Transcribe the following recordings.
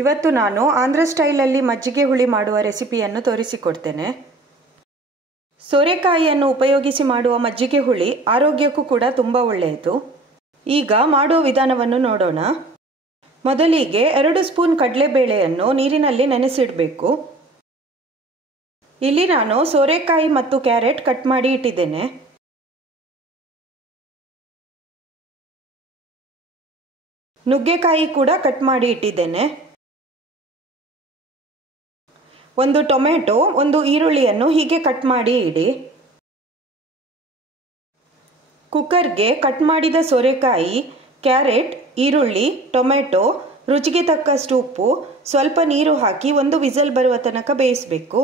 ಇವತ್ತು ನಾನು ಆಂಧ್ರ ಸ್ಟೈಲಲ್ಲಿ ಮಜ್ಜಿಗೆ ಹುಳಿ ಮಾಡುವ ರೆಸಿಪಿಯನ್ನು ತೋರಿಸಿಕೊಡ್ತೇನೆ. ಸೋರೆಕಾಯಿಯನ್ನು ಉಪಯೋಗಿಸಿ ಮಾಡುವ ಮಜ್ಜಿಗೆ ಹುಳಿ ಆರೋಗ್ಯಕ್ಕೂ ಕೂಡ ತುಂಬ ಒಳ್ಳೆಯದು. ಈಗ ಮಾಡುವ ವಿಧಾನವನ್ನು ನೋಡೋಣ. ಮೊದಲಿಗೆ 2 ಸ್ಪೂನ್ ಕಡಲೆಬೇಳೆಯನ್ನು ನೀರಿನಲ್ಲಿ ನೆನೆಸಿಡಬೇಕು. ಇಲ್ಲಿ ನಾನು ಸೋರೆಕಾಯಿ ಮತ್ತು ಕ್ಯಾರೆಟ್ ಕಟ್ ಮಾಡಿ ಇಟ್ಟಿದ್ದೇನೆ. ನುಗ್ಗೆಕಾಯಿ ಕೂಡ ಕಟ್ ಮಾಡಿ ಇಟ್ಟಿದ್ದೇನೆ. 1 ಟೊಮೆಟೊ, 1 ಈರುಳ್ಳಿಯನ್ನು ಹೀಗೆ ಕಟ್ ಮಾಡಿ ಇಡಿ. ಕುಕ್ಕರ್ಗೆ ಕಟ್ ಮಾಡಿದ ಸೋರೆಕಾಯಿ, ಕ್ಯಾರೆಟ್, ಈರುಳ್ಳಿ, ಟೊಮೆಟೊ, ರುಚಿಗೆ ತಕ್ಕಷ್ಟು ಉಪ್ಪು, ಸ್ವಲ್ಪ ನೀರು ಹಾಕಿ 1 ವಿಸಲ್ ಬರುವ ತನಕ ಬೇಯಿಸಬೇಕು.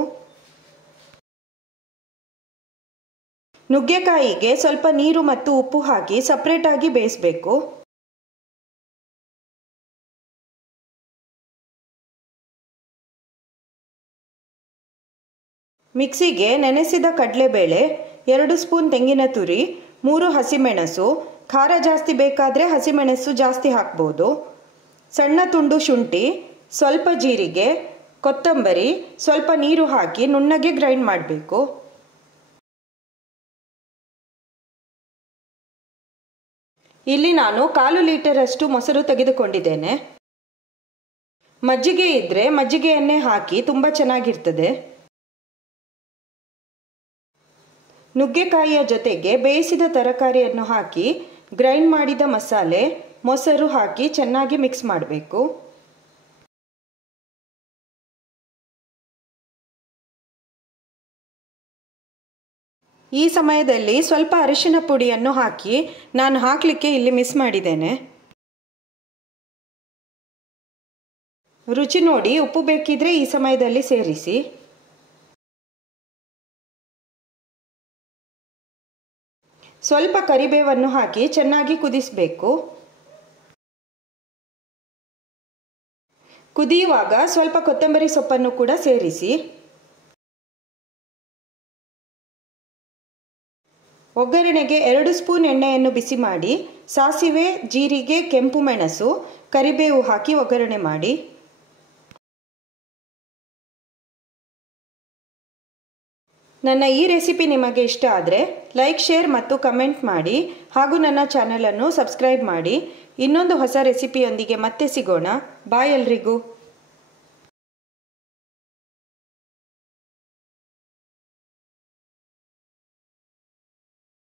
ನುಗ್ಗೆಕಾಯಿಗೆ ಸ್ವಲ್ಪ ನೀರು ಮತ್ತು ಉಪ್ಪು ಹಾಕಿ ಸಪರೇಟಾಗಿ ಬೇಯಿಸಬೇಕು. ಮಿಕ್ಸಿಗೆ ನೆನೆಸಿದ ಕಡಲೆಬೇಳೆ, 2 ಸ್ಪೂನ್ ತೆಂಗಿನ ತುರಿ, 3 ಹಸಿಮೆಣಸು, ಖಾರ ಜಾಸ್ತಿ ಬೇಕಾದರೆ ಹಸಿಮೆಣಸು ಜಾಸ್ತಿ ಹಾಕ್ಬೋದು, ಸಣ್ಣ ತುಂಡು ಶುಂಠಿ, ಸ್ವಲ್ಪ ಜೀರಿಗೆ, ಕೊತ್ತಂಬರಿ, ಸ್ವಲ್ಪ ನೀರು ಹಾಕಿ ನುಣ್ಣಗೆ ಗ್ರೈಂಡ್ ಮಾಡಬೇಕು. ಇಲ್ಲಿ ನಾನು 1/4 ಲೀಟರಷ್ಟು ಮೊಸರು ತೆಗೆದುಕೊಂಡಿದ್ದೇನೆ. ಮಜ್ಜಿಗೆ ಇದ್ದರೆ ಮಜ್ಜಿಗೆಯನ್ನೇ ಹಾಕಿ ತುಂಬ ಚೆನ್ನಾಗಿರ್ತದೆ. ನುಗ್ಗೆಕಾಯಿಯ ಜೊತೆಗೆ ಬೇಯಿಸಿದ ತರಕಾರಿಯನ್ನು ಹಾಕಿ ಗ್ರೈಂಡ್ ಮಾಡಿದ ಮಸಾಲೆ, ಮೊಸರು ಹಾಕಿ ಚೆನ್ನಾಗಿ ಮಿಕ್ಸ್ ಮಾಡಬೇಕು. ಈ ಸಮಯದಲ್ಲಿ ಸ್ವಲ್ಪ ಅರಿಶಿನ ಪುಡಿಯನ್ನು ಹಾಕಿ, ನಾನು ಹಾಕಲಿಕ್ಕೆ ಇಲ್ಲಿ ಮಿಸ್ ಮಾಡಿದ್ದೇನೆ. ರುಚಿ ನೋಡಿ ಉಪ್ಪು ಬೇಕಿದ್ರೆ ಈ ಸಮಯದಲ್ಲಿ ಸೇರಿಸಿ. ಸ್ವಲ್ಪ ಕರಿಬೇವನ್ನು ಹಾಕಿ ಚೆನ್ನಾಗಿ ಕುದಿಸಬೇಕು. ಕುದಿಯುವಾಗ ಸ್ವಲ್ಪ ಕೊತ್ತಂಬರಿ ಸೊಪ್ಪನ್ನು ಕೂಡ ಸೇರಿಸಿ. ಒಗ್ಗರಣೆಗೆ 2 ಸ್ಪೂನ್ ಎಣ್ಣೆಯನ್ನು ಬಿಸಿ ಮಾಡಿ ಸಾಸಿವೆ, ಜೀರಿಗೆ, ಕೆಂಪು ಮೆಣಸು, ಕರಿಬೇವು ಹಾಕಿ ಒಗ್ಗರಣೆ ಮಾಡಿ. ನನ್ನ ಈ ರೆಸಿಪಿ ನಿಮಗೆ ಇಷ್ಟ ಆದರೆ ಲೈಕ್, ಶೇರ್ ಮತ್ತು ಕಮೆಂಟ್ ಮಾಡಿ. ಹಾಗೂ ನನ್ನ ಚಾನಲನ್ನು ಸಬ್ಸ್ಕ್ರೈಬ್ ಮಾಡಿ. ಇನ್ನೊಂದು ಹೊಸ ರೆಸಿಪಿಯೊಂದಿಗೆ ಮತ್ತೆ ಸಿಗೋಣ. ಬಾಯ್ ಎಲ್ರಿಗೂ.